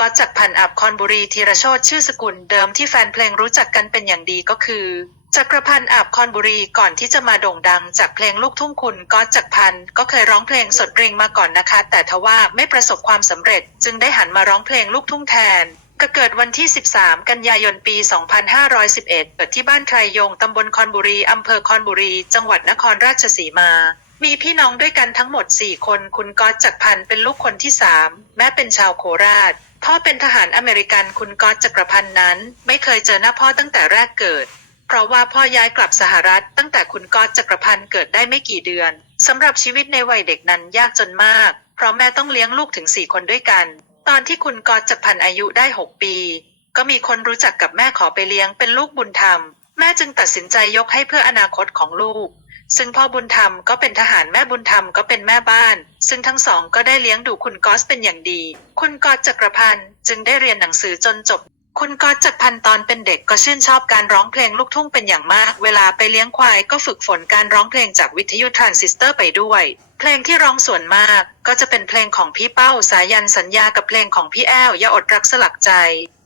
ก็จากพันอับคอนบุรีธีรโชตชื่อสกุลเดิมที่แฟนเพลงรู้จักกันเป็นอย่างดีก็คือจักรพันธ์อาบคอนบุรีก่อนที่จะมาโด่งดังจากเพลงลูกทุ่งคุณก็จักรพันธ์ก็เคยร้องเพลงสดริงมาก่อนนะคะ แต่ทว่าไม่ประสบความสำเร็จ จึงได้หันมาร้องเพลงลูกทุ่งแทน ก็เกิดวันที่ 13 กันยายนปี 2511 เกิดที่บ้านไทรยงตำบลคอนบุรีอำเภอคอนบุรี จังหวัดนครราชสีมา มีพี่น้องด้วยกันทั้งหมด 4 คน คุณก๊อตจักรพันธ์เป็นลูกคนที่ 3 แม่เป็นชาวโคราช พ่อเป็นทหารอเมริกันคุณก๊อตจักรพันธ์นั้น ไม่เคยเจอหน้าพ่อตั้งแต่แรกเกิด เพราะว่าพ่อย้ายกลับสหรัฐ ตั้งแต่คุณก๊อตจักรพันธ์เกิดได้ไม่กี่เดือนสำหรับชีวิตในวัยเด็กนั้นยากจนมาก เพราะแม่ต้องเลี้ยงลูกถึง4คนด้วยกัน ตอนที่คุณก๊อตจักรพันธ์อายุได้6ปี ก็มีคนรู้จักกับแม่ขอไปเลี้ยงเป็นลูกบุญธรรม แม่จึงตัดสินใจยกให้เพื่ออนาคตของลูก ซึ่งพ่อบุญธรรมก็เป็นทหารแม่บุญธรรมก็เป็นแม่บ้าน ซึ่งทั้งสองก็ได้เลี้ยงดูคุณก๊อตเป็นอย่างดี คุณก๊อตจักรพันธ์จึงได้เรียนหนังสือจนจบ คุณก๊อตจักรพันธ์ตอนเป็นเด็กก็ชื่นชอบการร้องเพลงลูกทุ่งเป็นอย่างมาก เวลาไปเลี้ยงควายก็ฝึกฝนการร้องเพลงจากวิทยุทรานซิสเตอร์ไปด้วย เพลงที่ร้องส่วนมากก็จะเป็นเพลงของพี่เป้าสายันสัญญากับเพลงของพี่แอ้วอย่าอดรักสลักใจ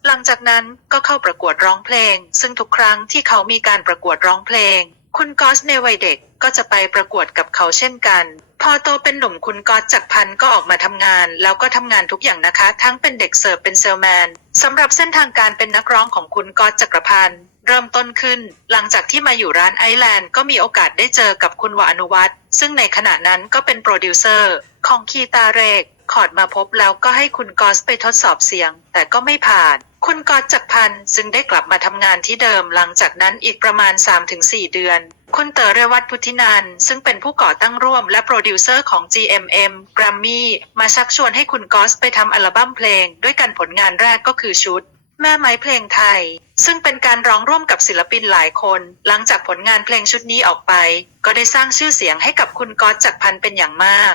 หลังจากนั้นก็เข้าประกวดร้องเพลง ซึ่งทุกครั้งที่เขามีการประกวดร้องเพลง คุณก๊อตในวัยเด็กก็จะไปประกวดกับเขาเช่นกัน พอโตเป็นหนุ่มคุณก๊อตจักพันก็ออกมาทำงาน แล้วก็ทำงานทุกอย่างนะคะ ทั้งเป็นเด็กเสิร์ฟเป็นเซลแมนสำหรับเส้นทางการเป็นนักร้องของคุณก๊อตจักรพันธ์เริ่มต้นขึ้น หลังจากที่มาอยู่ร้านไอแลนด์ก็มีโอกาสได้เจอกับคุณวาอนุวัฒน์ซึ่งในขณะนั้นก็เป็นโปรดิวเซอร์ของคีตาเรก คอร์ดมาพบแล้วก็ให้คุณกอสไปทดสอบเสียง แต่ก็ไม่ผ่าน คุณกอสจักรพันธ์จึงได้กลับมาทำงานที่เดิมหลังจากนั้นอีกประมาณ 3-4 เดือน คุณเต๋อเรวัตพุทธินันท์ซึ่งเป็นผู้ก่อตั้งร่วมและโปรดิวเซอร์ของ GMM Grammy มาชักชวนให้คุณกอสไปทำอัลบั้มเพลง ด้วยกันผลงานแรกก็คือชุด แม่ไม้เพลงไทย ซึ่งเป็นการร้องร่วมกับศิลปินหลายคน หลังจากผลงานเพลงชุดนี้ออกไป ก็ได้สร้างชื่อเสียงให้กับคุณก๊อตจักรพันเป็นอย่างมาก